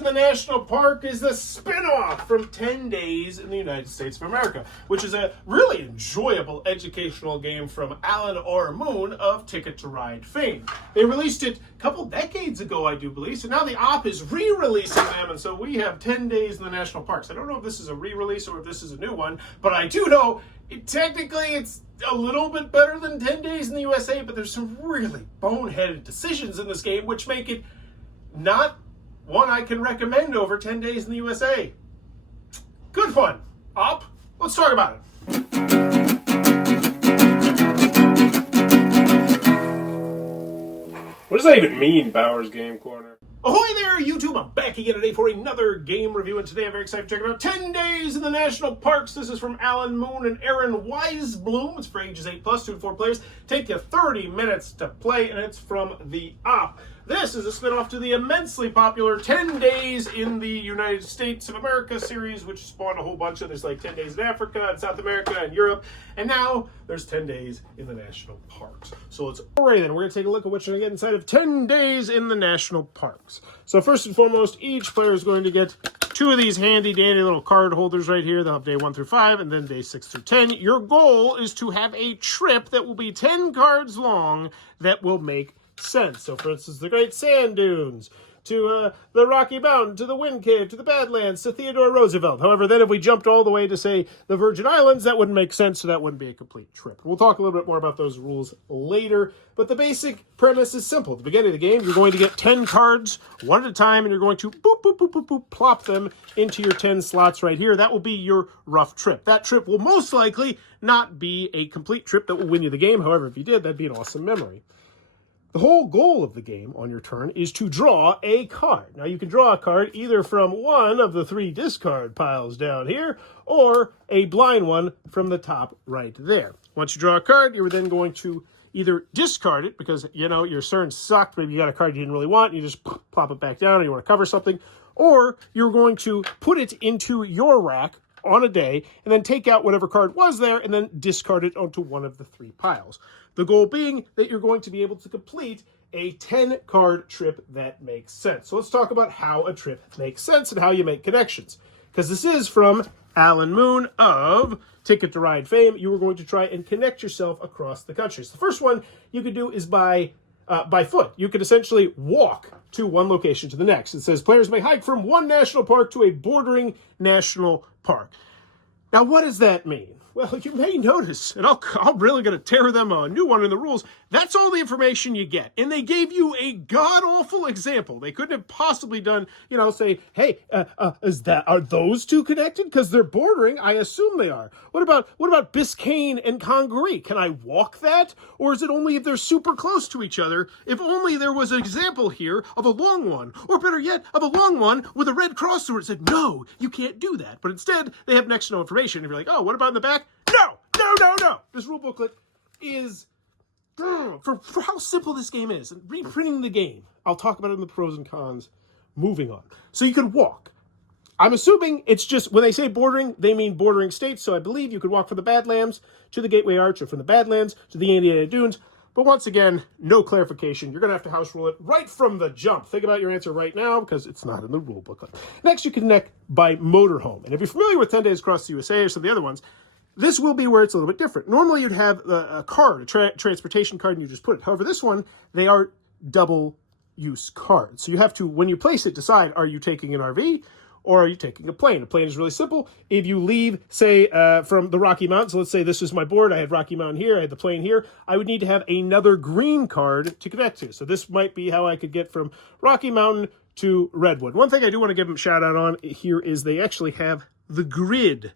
in the National Park is the spin-off from 10 Days in the United States of America, which is a really enjoyable educational game from Alan R. Moon of Ticket to Ride fame. They released it a couple decades ago, I do believe, so now the op is re-releasing them, and so we have 10 Days in the National Parks. I don't know if this is a re-release or if this is a new one, but I do know technically it's a little bit better than 10 Days in the USA, but there's some really boneheaded decisions in this game which make it not one I can recommend over 10 Days in the USA. Good fun. Op, let's talk about it. What does that even mean, Bowers Game Corner? Ahoy there, YouTube! I'm back again today for another game review, and today I'm very excited to check out 10 Days in the National Parks. This is from Alan Moon and Aaron Weisblum. It's for ages 8+, 2 to 4 players. Take you 30 minutes to play, and it's from the op. This is a spin-off to the immensely popular 10 Days in the United States of America series, which spawned a whole bunch of, there's like 10 Days in Africa and South America and Europe, and now there's 10 Days in the National Parks. So let's, alright then, we're going to take a look at what you're going to get inside of 10 Days in the National Parks. So first and foremost, each player is going to get 2 of these handy-dandy little card holders right here. They'll have day 1 through 5 and then day 6 through 10. Your goal is to have a trip that will be 10 cards long that will make sense. So for instance, the Great Sand Dunes, to the Rocky Mountain, to the Wind Cave, to the Badlands, to Theodore Roosevelt. However, then if we jumped all the way to, say, the Virgin Islands, that wouldn't make sense, so that wouldn't be a complete trip. We'll talk a little bit more about those rules later, but the basic premise is simple. At the beginning of the game, you're going to get 10 cards, one at a time, and you're going to boop, boop, boop, boop, boop, plop them into your 10 slots right here. That will be your rough trip. That trip will most likely not be a complete trip that will win you the game. However, if you did, that'd be an awesome memory. The whole goal of the game on your turn is to draw a card. Now, you can draw a card either from one of the 3 discard piles down here, or a blind one from the top right there. Once you draw a card, you're then going to either discard it, because, you know, your turn sucked, maybe you got a card you didn't really want, and you just plop it back down, or you want to cover something, or you're going to put it into your rack on a day, and then take out whatever card was there, and then discard it onto one of the 3 piles. The goal being that you're going to be able to complete a 10-card trip that makes sense. So let's talk about how a trip makes sense and how you make connections. Because this is from Alan Moon of Ticket to Ride fame. You are going to try and connect yourself across the country. So the first one you could do is by foot. You could essentially walk to one location to the next. It says players may hike from one national park to a bordering national park. Now, what does that mean? Well, you may notice, and I'm really going to tear them a new one in the rules, that's all the information you get. And they gave you a god-awful example. They couldn't have possibly done, you know, say, hey, are those 2 connected? Because they're bordering. I assume they are. What about Biscayne and Congaree? Can I walk that? Or is it only if they're super close to each other? If only there was an example here of a long one, or better yet, of a long one with a red cross through it. It said, no, you can't do that. But instead, they have next to no information. If you're like, oh, what about in the back? No, no, no, no. This rule booklet is, for how simple this game is, and reprinting the game. I'll talk about it in the pros and cons. Moving on. So you can walk. I'm assuming it's just, when they say bordering, they mean bordering states, so I believe you could walk from the Badlands to the Gateway Arch, or from the Badlands to the Indiana Dunes. But once again, no clarification. You're going to have to house rule it right from the jump. Think about your answer right now, because it's not in the rule booklet. Next, you can connect by motorhome. And if you're familiar with 10 Days Across the USA or some of the other ones, this will be where it's a little bit different. Normally, you'd have a card, a transportation card, and you just put it. However, this one, they are double-use cards. So you have to, when you place it, decide, are you taking an RV or are you taking a plane? A plane is really simple. If you leave, say, from the Rocky Mountains, so let's say this is my board. I had Rocky Mountain here. I had the plane here. I would need to have another green card to connect to. So this might be how I could get from Rocky Mountain to Redwood. One thing I do want to give them a shout out on here is they actually have the grid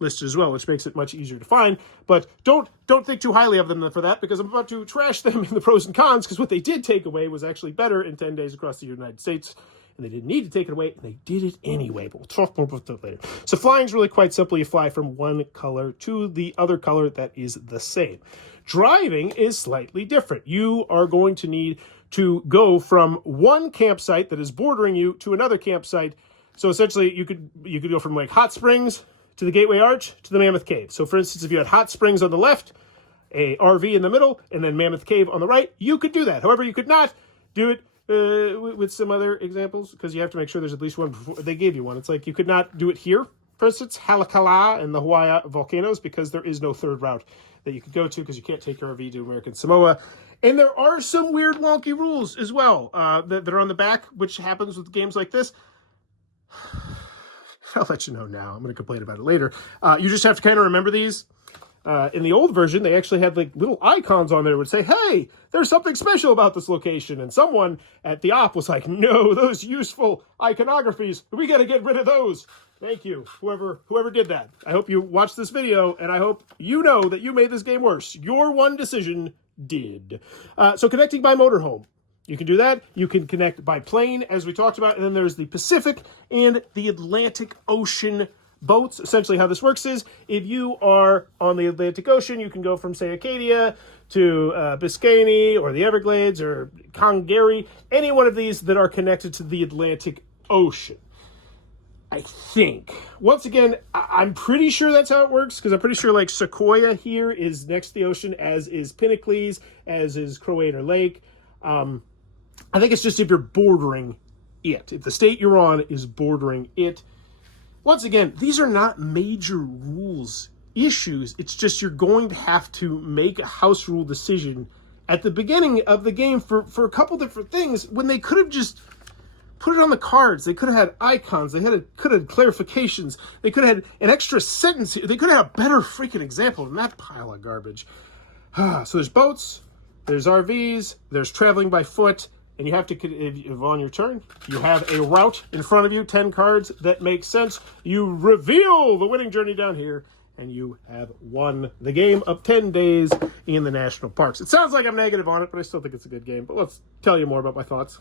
listed as well, which makes it much easier to find. But don't think too highly of them for that, because I'm about to trash them in the pros and cons, because what they did take away was actually better in 10 Days Across the United States, and they didn't need to take it away, and they did it anyway, but we'll talk more about that later. So flying's really quite simple. You fly from one color to the other color that is the same. Driving is slightly different. You are going to need to go from one campsite that is bordering you to another campsite. So essentially, you could go from like Hot Springs to the Gateway Arch to the Mammoth Cave. So for instance, if you had Hot Springs on the left, a RV in the middle, and then Mammoth Cave on the right, you could do that. However, you could not do it with some other examples, because you have to make sure there's at least one before they gave you one. It's like you could not do it here, for instance, Halakala and the Hawaii volcanoes, because there is no third route that you could go to, because you can't take your RV to American Samoa. And there are some weird wonky rules as well that are on the back, which happens with games like this. I'll let you know now. I'm going to complain about it later. You just have to kind of remember these. In the old version, they actually had like little icons on there that would say, hey, there's something special about this location. And someone at the op was like, no, those useful iconographies, we got to get rid of those. Thank you, whoever did that. I hope you watched this video, and I hope you know that you made this game worse. Your one decision did. So connecting by motorhome. You can do that. You can connect by plane, as we talked about. And then there's the Pacific and the Atlantic Ocean boats. Essentially how this works is, if you are on the Atlantic Ocean, you can go from, say, Acadia to Biscayne or the Everglades or Congaree, any one of these that are connected to the Atlantic Ocean. I think. Once again, I'm pretty sure that's how it works, because I'm pretty sure like Sequoia here is next to the ocean, as is Pinnacles, as is Croator Lake. I think it's just if you're bordering it. If the state you're on is bordering it. Once again, these are not major rules issues. It's just you're going to have to make a house rule decision at the beginning of the game for a couple different things, when they could have just put it on the cards. They could have had icons. They could have clarifications. They could have had an extra sentence. They could have had a better freaking example than that pile of garbage. So there's boats, there's RVs, there's traveling by foot, and you have to, if on your turn, you have a route in front of you, 10 cards that make sense. You reveal the winning journey down here, and you have won the game of 10 days in the national parks. It sounds like I'm negative on it, but I still think it's a good game. But let's tell you more about my thoughts.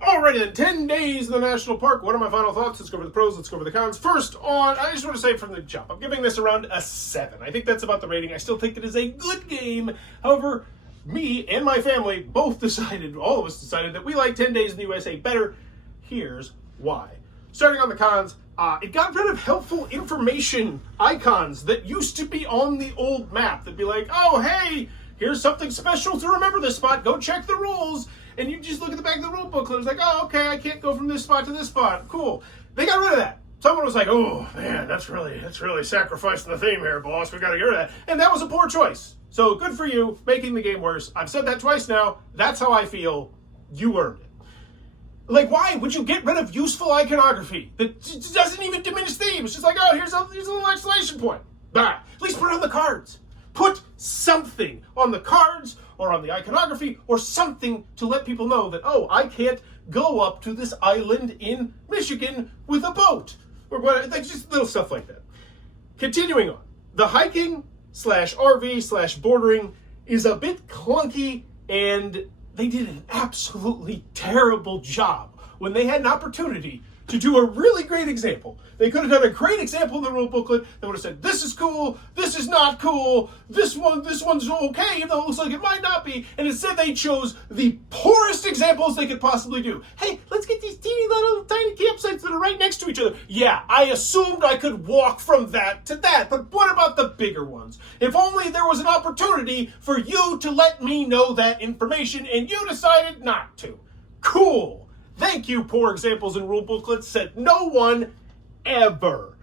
Alrighty then, 10 days in the national park. What are my final thoughts? Let's go over the pros, let's go over the cons. First I just want to say from the jump, I'm giving this around a 7. I think that's about the rating. I still think it is a good game. However, me and my family both decided, all of us decided, that we like 10 Days in the USA better. Here's why. Starting on the cons, it got rid of helpful information icons that used to be on the old map. That'd be like, oh, hey, here's something special to remember this spot. Go check the rules. And you just look at the back of the rule booklet. It's like, oh, okay, I can't go from this spot to this spot. Cool. They got rid of that. Someone was like, oh, man, that's really sacrificing the theme here, boss. We got to get rid of that. And that was a poor choice. So good for you, making the game worse. I've said that twice now. That's how I feel. You earned it. Like, why would you get rid of useful iconography that doesn't even diminish theme? It's just like, oh, here's a little exclamation point. Bah. At least put it on the cards. Put something on the cards or on the iconography or something to let people know that, oh, I can't go up to this island in Michigan with a boat. Or what, like just little stuff like that. Continuing on. The hiking /RV /bordering is a bit clunky, and they did an absolutely terrible job when they had an opportunity to do a really great example. They could have done a great example in the rule booklet that would have said, this is cool, this is not cool, this one's okay, even though it looks like it might not be. And instead they chose the poorest examples they could possibly do. Hey, let's get these teeny little tiny campsites that are right next to each other. Yeah, I assumed I could walk from that to that, but what about the bigger ones? If only there was an opportunity for you to let me know that information and you decided not to. Cool. Thank you, poor examples and rule booklets, said no one ever.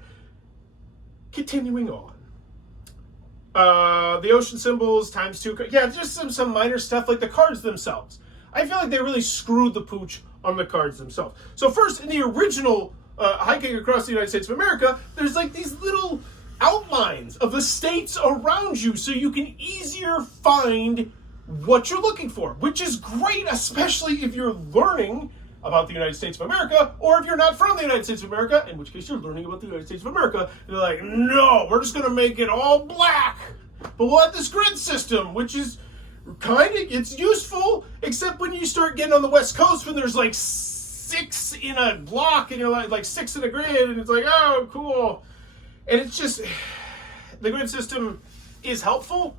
Continuing on. The ocean symbols, ×2. Yeah, just some minor stuff like the cards themselves. I feel like they really screwed the pooch on the cards themselves. So first, in the original Hiking Across the United States of America, there's like these little outlines of the states around you so you can easier find what you're looking for, which is great, especially if you're learning about the United States of America, or if you're not from the United States of America, in which case you're learning about the United States of America, and they're like, no, we're just gonna make it all black. But we'll have this grid system, which is it's useful, except when you start getting on the West Coast when there's like 6 in a block, and you're like 6 in a grid, and it's like, oh, cool. And it's just, the grid system is helpful,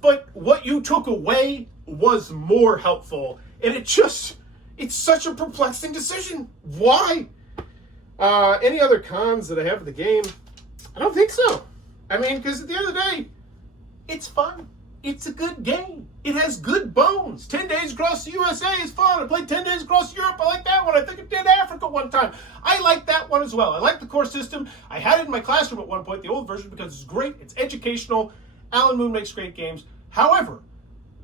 but what you took away was more helpful, and it's such a perplexing decision. Why? Any other cons that I have of the game? I don't think so. I mean, because at the end of the day, it's fun. it's a good game. It has good bones. 10 Days Across the USA is fun. I played 10 Days Across Europe. I like that one. I think I did Africa one time. I like that one as well. I like the core system. I had it in my classroom at one point, the old version, because it's great. It's educational. Alan Moon makes great games. However,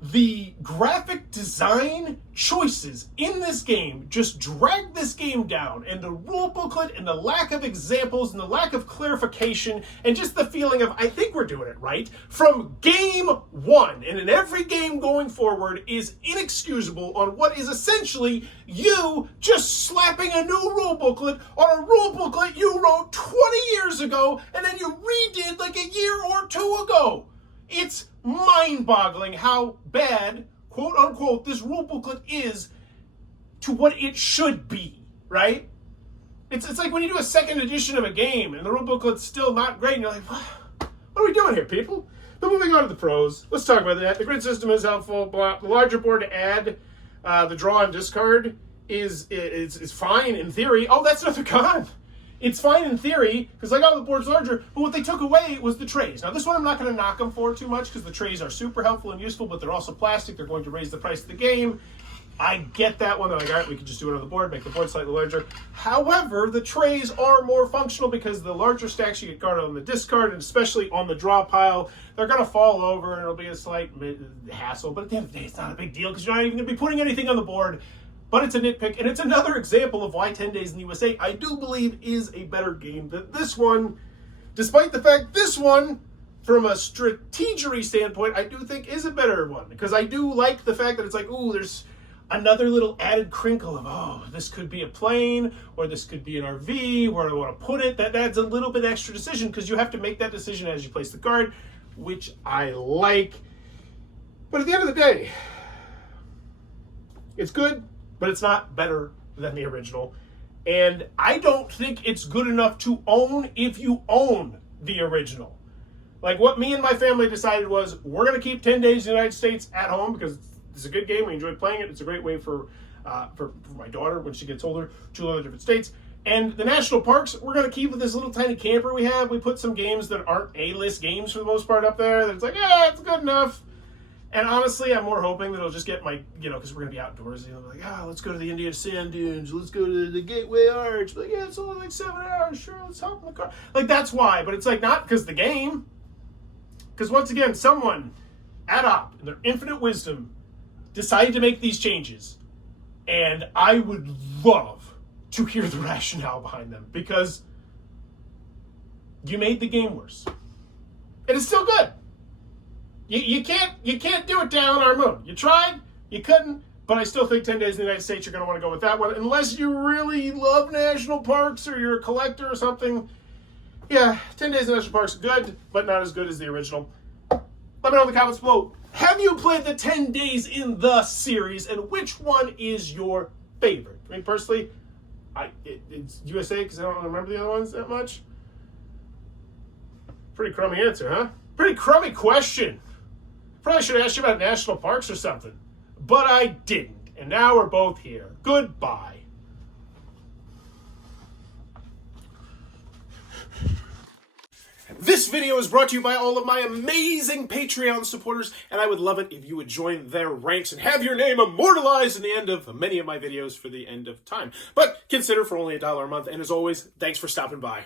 the graphic design choices in this game just drag this game down, and the rule booklet and the lack of examples and the lack of clarification and just the feeling of, I think we're doing it right, from game one and in every game going forward is inexcusable on what is essentially you just slapping a new rule booklet on a rule booklet you wrote 20 years ago and then you redid like a year or two ago. It's mind-boggling how bad, quote-unquote, this rule booklet is to what it should be, right? It's like when you do a second edition of a game and the rule booklet's still not great, and you're like, what are we doing here, people? But moving on to the pros, let's talk about that. The grid system is helpful. The larger board to add the draw and discard is fine in theory. Oh, that's another con. It's fine in theory, because like, oh, the board's larger, but what they took away was the trays. Now, this one I'm not going to knock them for too much, because the trays are super helpful and useful, but they're also plastic. They're going to raise the price of the game. I get that one. They're like, all right, we can just do it on the board, make the board slightly larger. However, the trays are more functional, because the larger stacks you get guarded on the discard, and especially on the draw pile, they're going to fall over, and it'll be a slight hassle. But at the end of the day, it's not a big deal, because you're not even going to be putting anything on the board. But it's a nitpick, and it's another example of why 10 Days in the USA, I do believe, is a better game than this one, despite the fact this one, from a strategery standpoint, I do think is a better one, because I do like the fact that it's like, ooh, there's another little added crinkle of, oh, this could be a plane, or this could be an RV, where do I want to put it? That adds a little bit extra decision, because you have to make that decision as you place the card, which I like. But at the end of the day, it's good, but it's not better than the original. And I don't think it's good enough to own if you own the original. Like, what me and my family decided was, we're going to keep 10 Days in the United States at home, because it's a good game. We enjoyed playing it. It's a great way for my daughter, when she gets older, to learn different states. And the national parks, we're going to keep with this little tiny camper we have. We put some games that aren't A-list games for the most part up there. That's like, yeah, it's good enough. And honestly, I'm more hoping that it'll just get my, because we're going to be outdoors, like, let's go to the Indian Sand Dunes, let's go to the Gateway Arch. Like, yeah, it's only like 7 hours, sure, let's hop in the car. Like, that's why, but it's like, not because the game. Because once again, someone at Op, in their infinite wisdom, decided to make these changes. And I would love to hear the rationale behind them, because you made the game worse. And it's still good. You can't do it down our moon. You tried, you couldn't, but I still think 10 Days in the United States, you're going to want to go with that one, unless you really love national parks or you're a collector or something. Yeah, 10 Days in national parks, good, but not as good as the original. Let me know in the comments below. Have you played the 10 Days in the series, and which one is your favorite? I mean, personally, it's USA, because I don't remember the other ones that much. Pretty crummy answer, huh? Pretty crummy question. Probably should have asked you about national parks or something. But I didn't. And now we're both here. Goodbye. This video is brought to you by all of my amazing Patreon supporters, and I would love it if you would join their ranks and have your name immortalized in the end of many of my videos for the end of time. But consider for only $1 a month, and as always, thanks for stopping by.